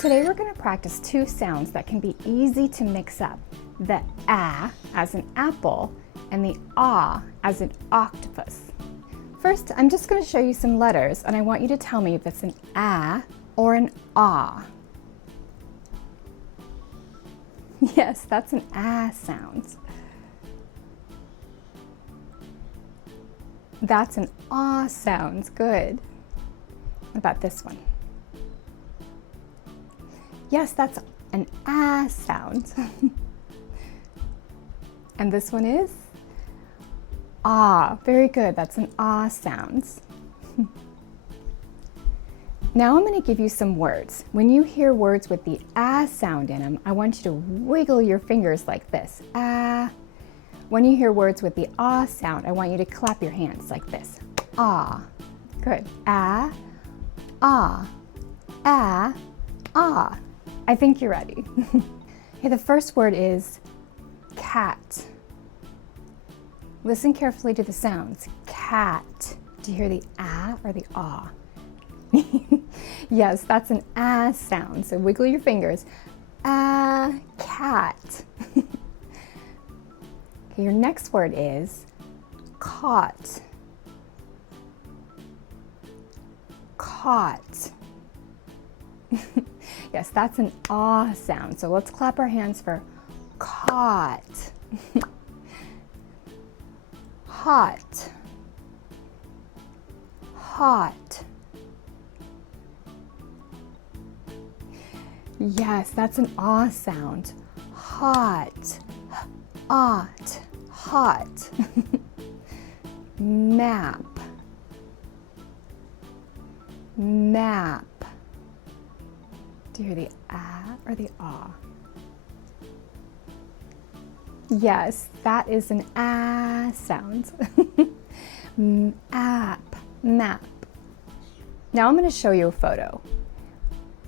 Today we're going to practice two sounds that can be easy to mix up. The A as an apple and the ah as an octopus. First, I'm just going to show you some letters and I want you to tell me if it's an A or an ah. Yes, that's an A sound. That's an ah sound. Good. What about this one? Yes, that's an ah sound. And this one is ah. Very good. That's an ah sound. Now I'm going to give you some words. When you hear words with the ah sound in them, I want you to wiggle your fingers like this. Ah. When you hear words with the ah sound, I want you to clap your hands like this. Ah. Good. Ah, ah, ah, ah. I think you're ready. Okay, the first word is cat. Listen carefully to the sounds. Cat. Do you hear the ah or the ah? Yes, that's an ah sound. So wiggle your fingers. Ah, cat. Okay, your next word is caught. Caught. Yes, that's an ah sound. So let's clap our hands for caught. Hot. Hot. Yes, that's an ah sound. Hot. Ought. Hot. Map. Map. Do you hear the ah or the ah? Yes, that is an ah sound. App. Map. Now I'm going to show you a photo.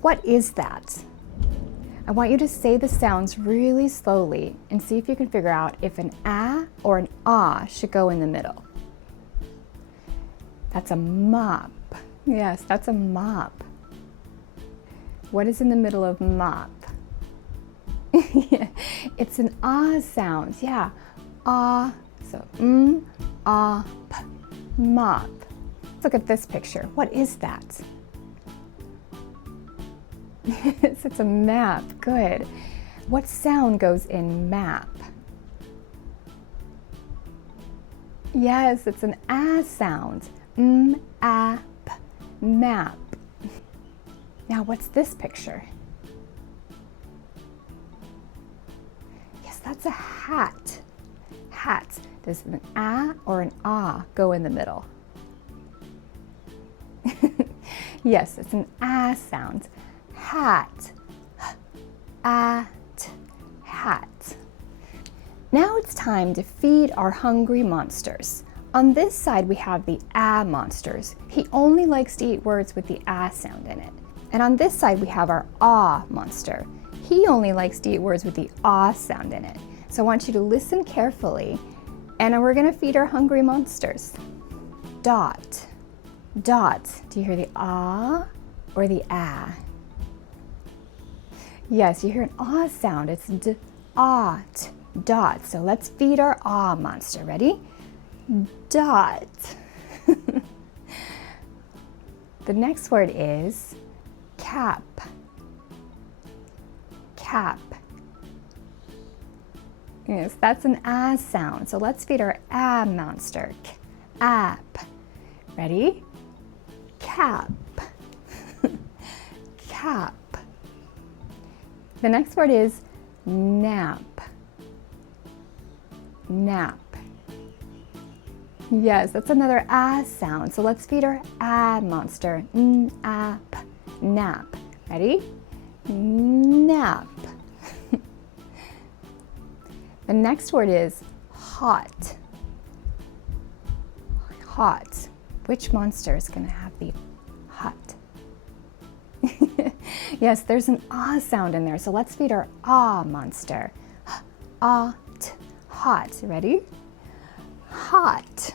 What is that? I want you to say the sounds really slowly and see if you can figure out if an ah or an ah should go in the middle. That's a mop. Yes, that's a mop. What is in the middle of mop? It's an ah sound. Yeah. Ah. So ah, p, mop. Let's look at this picture. What is that? Yes, it's a map. Good. What sound goes in map? Yes, it's an ah sound. Ah, p, map. Now, what's this picture? Yes, that's a hat. Hat. Does an ah or an ah go in the middle? Yes, it's an ah sound. Hat. At. Hat. Now it's time to feed our hungry monsters. On this side we have the ah monsters. He only likes to eat words with the ah sound in it. And on this side we have our ah monster. He only likes to eat words with the ah sound in it. So I want you to listen carefully and we're going to feed our hungry monsters. Dot. Dot. Do you hear the ah or the ah? Yes, you hear an ah sound. It's d, ah, t, dot. So let's feed our ah monster. Ready? Dot. The next word is cap. Cap. Yes, that's an ah sound. So let's feed our ah monster. App. Ready? Cap. Cap. The next word is nap. Nap. Yes, that's another ah sound. So let's feed our ah monster. Nap. Nap. Ready? Nap. The next word is hot. Hot. Which monster is going to have the hot? Yes, there's an ah sound in there. So let's feed our ah monster. Ah, t, hot. Ready? Hot.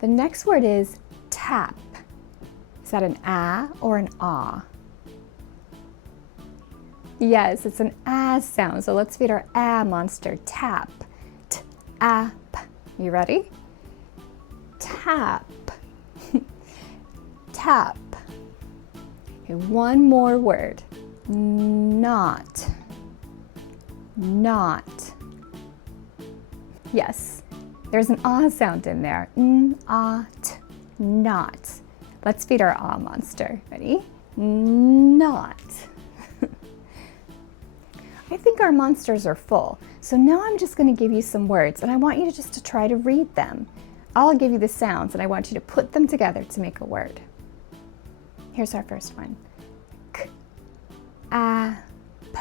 The next word is tap. Is that an ah or an ah? Yes, it's an ah sound. So let's feed our ah monster. Tap. T, ap. You ready? Tap. Tap. Okay, one more word. Not. Not. Yes, there's an ah sound in there. N-ah-t. Not. Let's feed our ah monster. Ready? Not. I think our monsters are full. So now I'm just going to give you some words and I want you to try to read them. I'll give you the sounds and I want you to put them together to make a word. Here's our first one. K, a, p.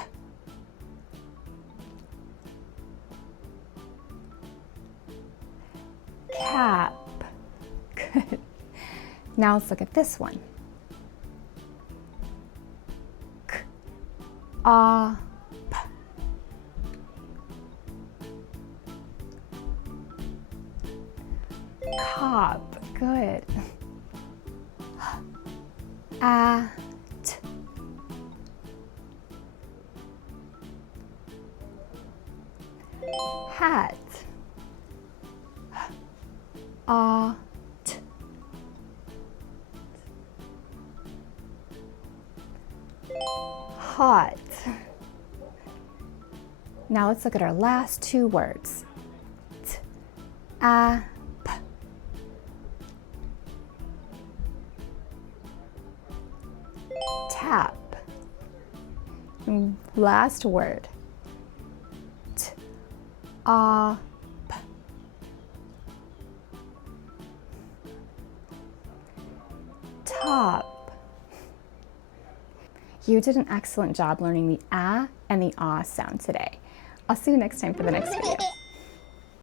Cap. Good. Now let's look at this one. K, a, p. Cop. Good. At. Hat. Ought. Hot. Now let's look at our last two words. T, a, p. Tap. And last word. T, a, p. Top. You did an excellent job learning the ah and the ah sound today. I'll see you next time for the next video.